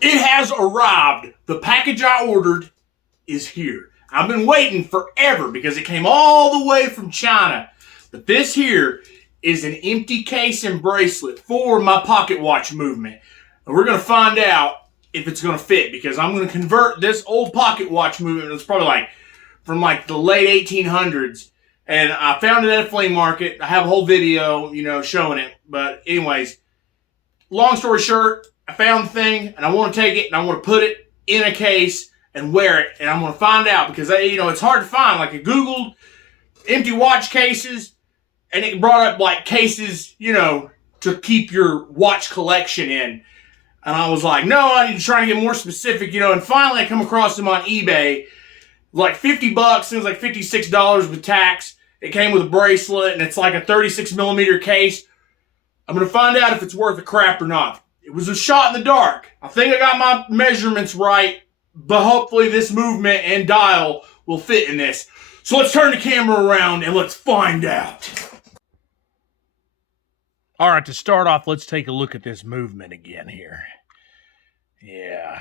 It has arrived. The package I ordered is here. I've been waiting forever because it came all the way from China. But this here is an empty case and bracelet for my pocket watch movement. And we're going to find out if it's going to fit, because I'm going to convert this old pocket watch movement. It's probably like from like the late 1800s. And I found it at a flea market. I have a whole video, showing it. But anyways, long story short, I found the thing and I want to take it and I want to put it in a case and wear it. And I'm going to find out, because it's hard to find. Like, I Googled empty watch cases and it brought up like cases, to keep your watch collection in. And I was like, no, I need to try to get more specific, and finally I come across them on eBay. Like $50, it was like $56 with tax. It came with a bracelet and it's like a 36 millimeter case. I'm going to find out if it's worth the crap or not. It was a shot in the dark. I think I got my measurements right, but hopefully this movement and dial will fit in this. So let's turn the camera around and let's find out. All right, to start off, let's take a look at this movement again here. Yeah.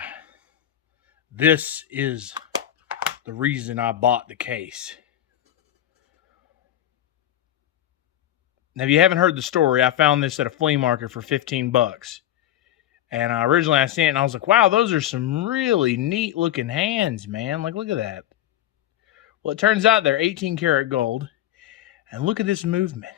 This is the reason I bought the case. Now, if you haven't heard the story, I found this at a flea market for 15 bucks. And originally I seen it and I was like, wow, those are some really neat looking hands, man. Like, look at that. Well, it turns out they're 18 karat gold. And look at this movement.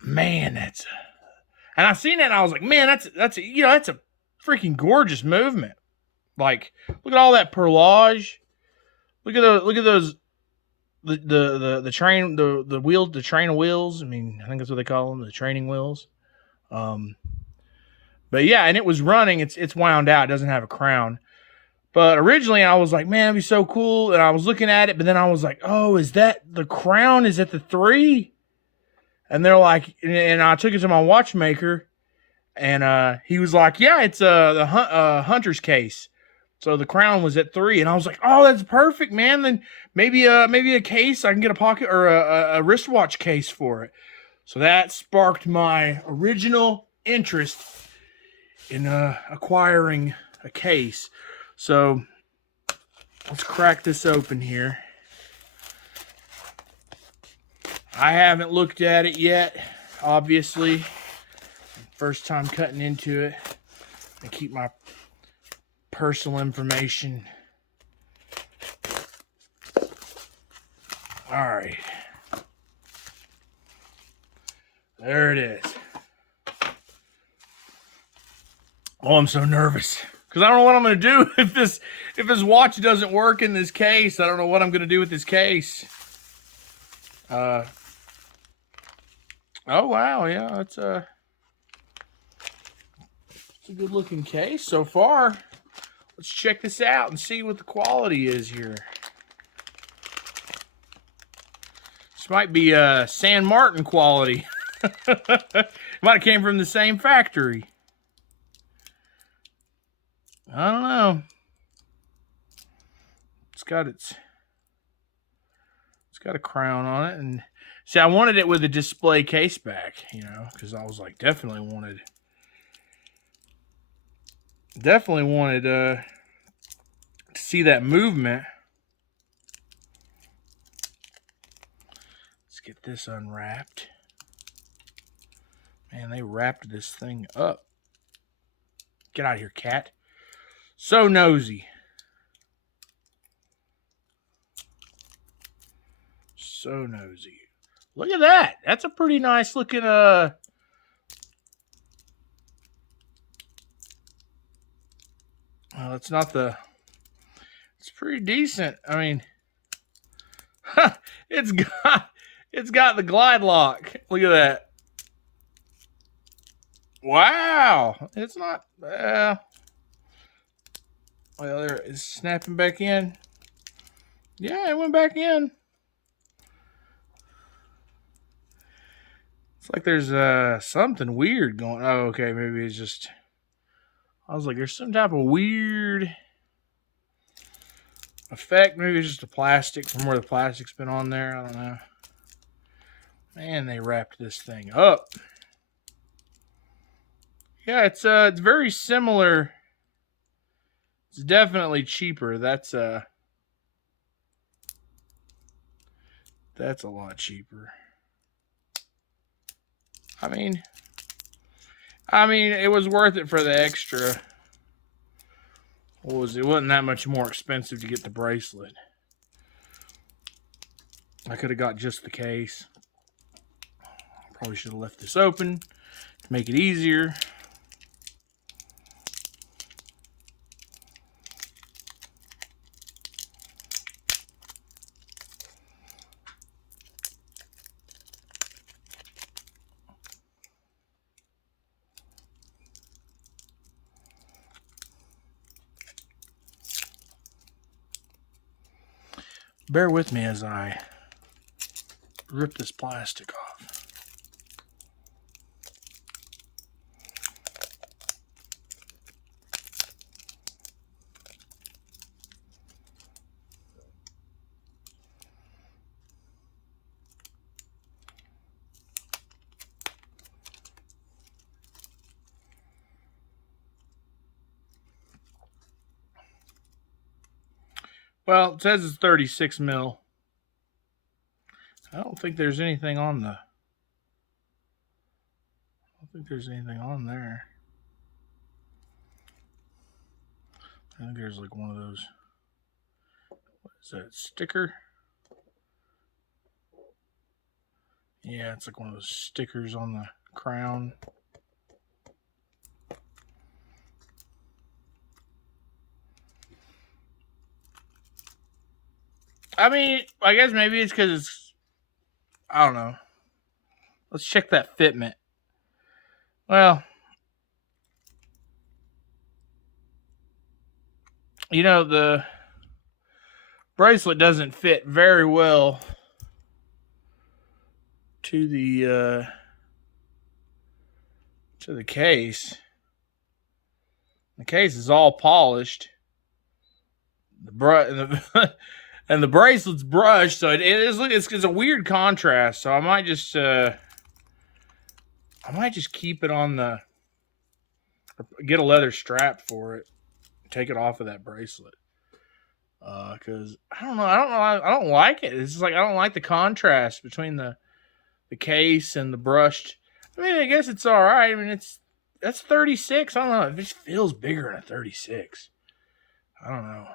Man, and I seen that and I was like, man, that's a freaking gorgeous movement. Like, look at all that perlage. Look at those the train the wheel the train of wheels. I mean, I think that's what they call them, the training wheels. But yeah, and it was running. It's wound out. It doesn't have a crown. But originally I was like, man, that'd be so cool. And I was looking at it, but then I was like, oh, is that the crown is at the 3? And they're like, and I took it to my watchmaker, and he was like, yeah, it's the hunter's case. So the crown was at 3, and I was like, oh, that's perfect, man. Then maybe a case, I can get a pocket or a wristwatch case for it. So that sparked my original interest in acquiring a case. So let's crack this open here. I haven't looked at it yet, obviously. First time cutting into it. I keep my personal information. All right. There it is. Oh, I'm so nervous because I don't know what I'm going to do if this watch doesn't work in this case. I don't know what I'm going to do with this case. Oh wow, yeah, it's a good looking case so far. Let's check this out and see what the quality is here. This might be San Martin quality. It might have came from the same factory. I don't know. It's got a crown on it, and see, I wanted it with a display case back, because I was like, definitely wanted to see that movement. Let's get this unwrapped. Man, they wrapped this thing up. Get out of here, cat. So nosy. So nosy. Look at that. That's a pretty nice looking well, it's not it's pretty decent. I mean, it's got the glide lock. Look at that. Wow. It's not well, there it's snapping back in. Yeah, it went back in. It's like there's something weird going. Oh, okay, maybe it's just. I was like, there's some type of weird effect. Maybe it's just the plastic from where the plastic's been on there. I don't know. Man, they wrapped this thing up. Yeah, it's very similar. It's definitely cheaper. That's a lot cheaper. I mean, it was worth it for the extra. What was it? It wasn't that much more expensive to get the bracelet. I could have got just the case. Probably should have left this open to make it easier. Bear with me as I rip this plastic off. Well, it says it's 36 mil. I don't think there's anything on the... I don't think there's anything on there. I think there's like one of those... What is that, sticker? Yeah, it's like one of those stickers on the crown. I mean, I guess maybe it's because it's... I don't know. Let's check that fitment. Well, you know, the bracelet doesn't fit very well to the case. The case is all polished. And the bracelet's brushed, so it's a weird contrast. So I might just keep it on the... Get a leather strap for it. Take it off of that bracelet. Because I don't know. I don't like it. It's just like I don't like the contrast between the case and the brushed. I mean, I guess it's all right. I mean, that's 36. I don't know. It just feels bigger than a 36. I don't know.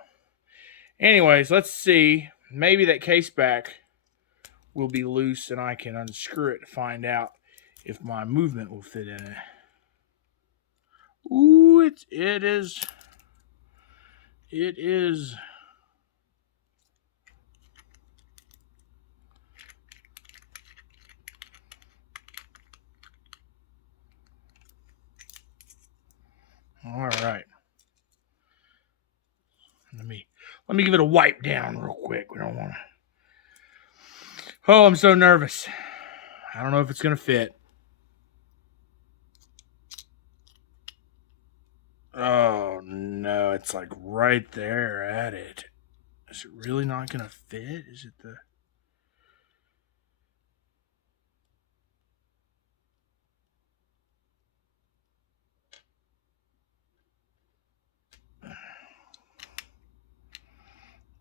Anyways, let's see. Maybe that case back will be loose and I can unscrew it to find out if my movement will fit in it. Ooh, it is. It is. All right. Let me give it a wipe down real quick. We don't want to. Oh, I'm so nervous. I don't know if it's going to fit. Oh, no. It's like right there at it. Is it really not going to fit? Is it the...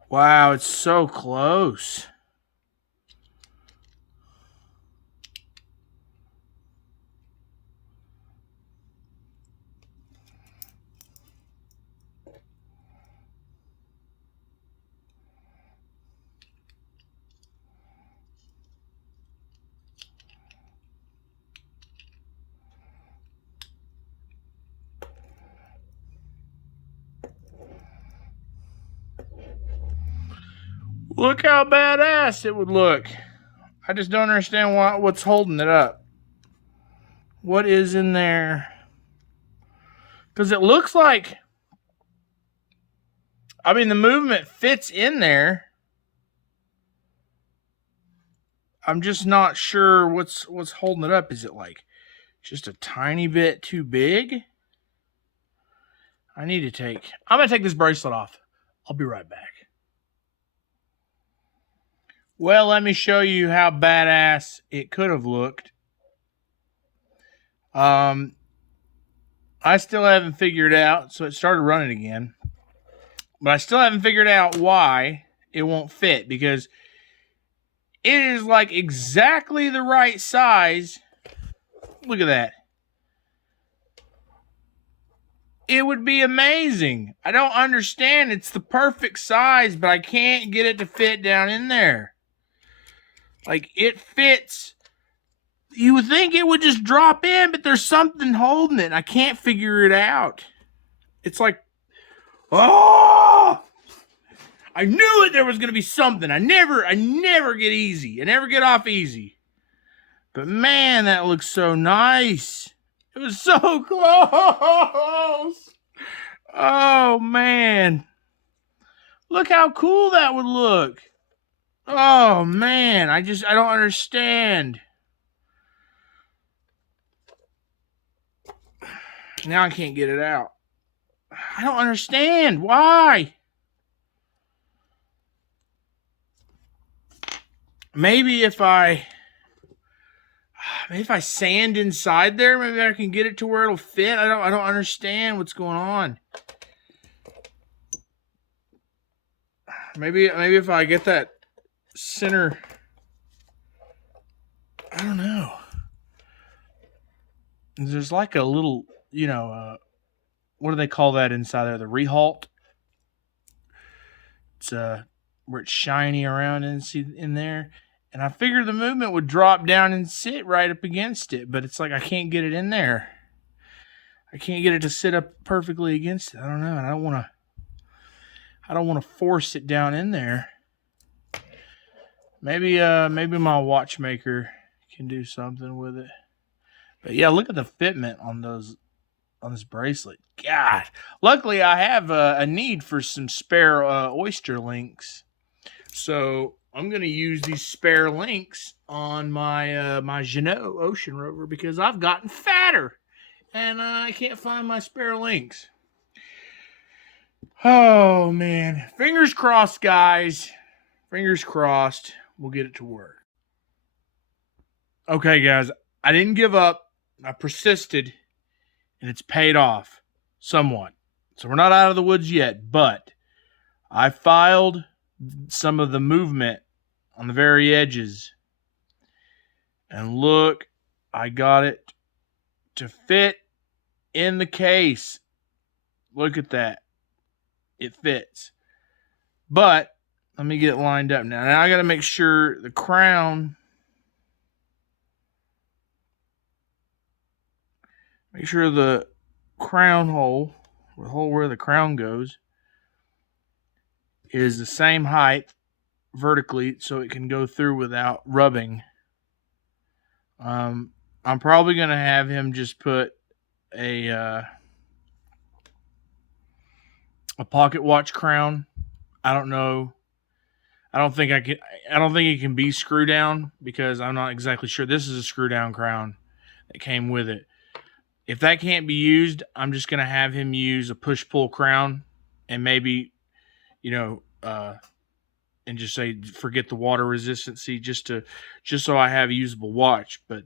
Wow, it's so close. Look how badass it would look. I just don't understand what's holding it up. What is in there? Because it looks like... I mean, the movement fits in there. I'm just not sure what's holding it up. Is it like just a tiny bit too big? I'm going to take this bracelet off. I'll be right back. Well, let me show you how badass it could have looked. I still haven't figured out, so it started running again. But I still haven't figured out why it won't fit, because it is like exactly the right size. Look at that. It would be amazing. I don't understand. It's the perfect size, but I can't get it to fit down in there. Like, it fits. You would think it would just drop in, but there's something holding it. I can't figure it out. It's like, oh! I knew it. There was going to be something. I never get easy. I never get off easy. But man, that looks so nice. It was so close. Oh man. Look how cool that would look. Oh man, I don't understand. Now I can't get it out. I don't understand. Why? Maybe if I sand inside there, maybe I can get it to where it'll fit. I don't understand what's going on. Maybe if I get that center, I don't know. There's like a little, what do they call that inside there? The rehalt. It's where it's shiny around in there. And I figured the movement would drop down and sit right up against it, but it's like I can't get it in there. I can't get it to sit up perfectly against it. I don't know. And I don't want to force it down in there. Maybe my watchmaker can do something with it. But yeah, look at the fitment on this bracelet. God, luckily I have a need for some spare oyster links, so I'm gonna use these spare links on my my Jeanneau Ocean Rover because I've gotten fatter and I can't find my spare links. Oh man, fingers crossed, guys. Fingers crossed. We'll get it to work. Okay, guys, I didn't give up. I persisted, and it's paid off somewhat. So we're not out of the woods yet, but I filed some of the movement on the very edges. And look, I got it to fit in the case. Look at that. It fits. But let me get it lined up now. Now I got to make sure the crown, make sure the crown hole, the hole where the crown goes, is the same height vertically so it can go through without rubbing. I'm probably going to have him just put a pocket watch crown. I don't know. I don't think it can be screw down because I'm not exactly sure. This is a screw down crown that came with it. If that can't be used, I'm just going to have him use a push pull crown and maybe, and just say forget the water resistancy just so I have a usable watch. But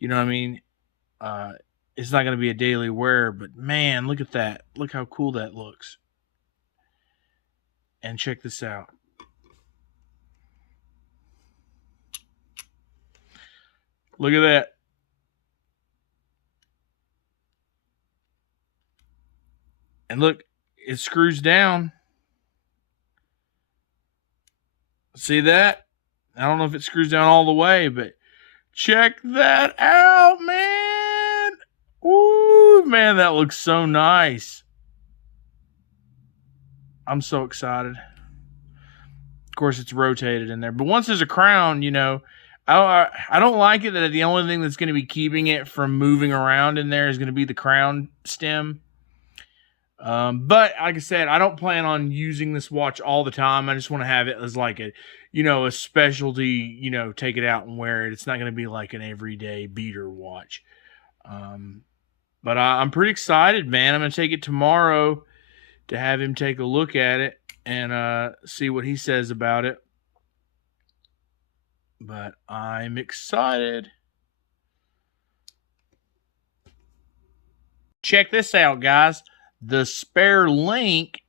you know what I mean? It's not going to be a daily wear, but man, look at that. Look how cool that looks. And check this out. Look at that. And look, it screws down. See that? I don't know if it screws down all the way, but check that out, man. Ooh, man, that looks so nice. I'm so excited. Of course, it's rotated in there. But once there's a crown, I don't like it that the only thing that's going to be keeping it from moving around in there is going to be the crown stem. But like I said, I don't plan on using this watch all the time. I just want to have it as like a specialty, take it out and wear it. It's not going to be like an everyday beater watch. But I'm pretty excited, man. I'm going to take it tomorrow to have him take a look at it and see what he says about it. But I'm excited. check this out, guys. The spare link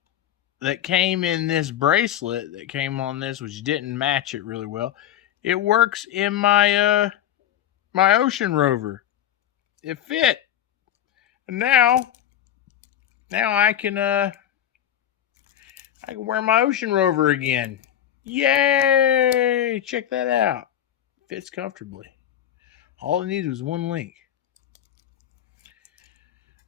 that came in this bracelet that came on this, which didn't match it really well, it works in my my Ocean Rover. It fit. And now I can wear my Ocean Rover again. Yay! Check that out. Fits comfortably. All it needed was one link.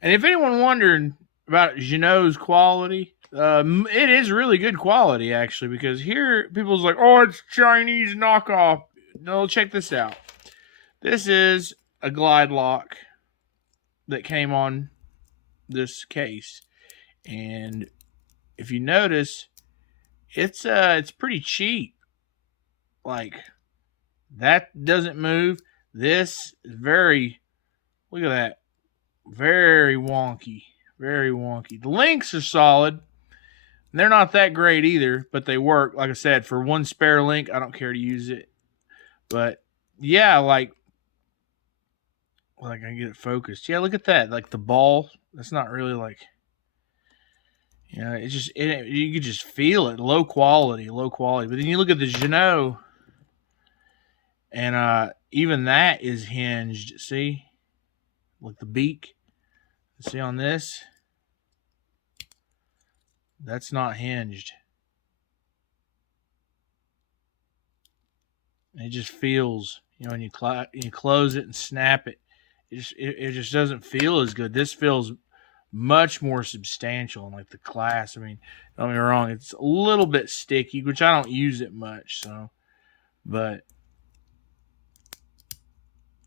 And if anyone wondered about Jeannot's quality, it is really good quality, actually, because here people's like, oh, it's Chinese knockoff. No, check this out. This is a glide lock that came on this case. And if you notice, it's pretty cheap. Like, that doesn't move. This is very, look at that. Very wonky. Very wonky. The links are solid. They're not that great either, but they work. Like I said, for one spare link, I don't care to use it. But yeah, like I get it focused. Yeah, look at that. Like the ball, that's not really like, you know, it's just, you can just feel it. Low quality. But then you look at the Jeannot, and even that is hinged. See? Like the beak. See on this? That's not hinged. It just feels, you know, when you close it and snap it, it just doesn't feel as good. This feels much more substantial, and like the clasp. I mean, don't get me wrong, it's a little bit sticky, which I don't use it much. So, but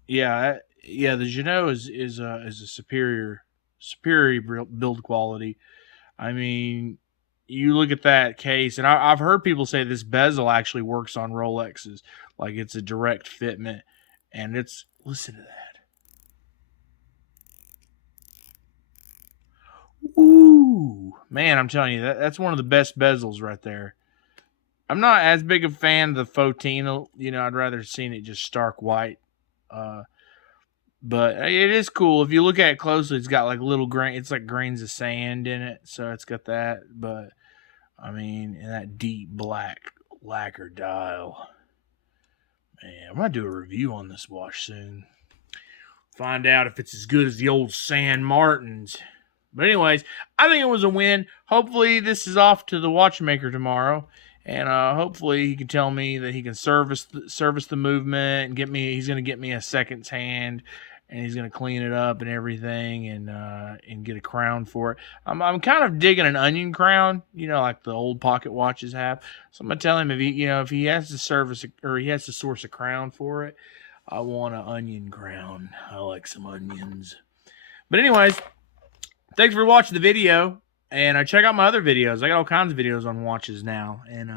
yeah, the Jeannot is a superior build quality. I mean, you look at that case, and I've heard people say this bezel actually works on Rolexes, like it's a direct fitment, and it's, listen to that. Ooh, man, I'm telling you, that's one of the best bezels right there. I'm not as big a fan of the Fotina, you know, I'd rather seen it just stark white. But it is cool. If you look at it closely, it's got like little it's like grains of sand in it. So it's got that. But, I mean, and that deep black lacquer dial. Man, I'm going to do a review on this watch soon. Find out if it's as good as the old San Martins. But anyways, I think it was a win. Hopefully this is off to the watchmaker tomorrow. And hopefully he can tell me that he can service the movement and he's going to get me a seconds hand, and he's going to clean it up and everything, and get a crown for it. I'm kind of digging an onion crown, you know, like the old pocket watches have. So I'm going to tell him if he has to source a crown for it, I want an onion crown. I like some onions. But anyways, thanks for watching the video. And check out my other videos. I got all kinds of videos on watches now. And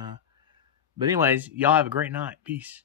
but anyways, y'all have a great night. Peace.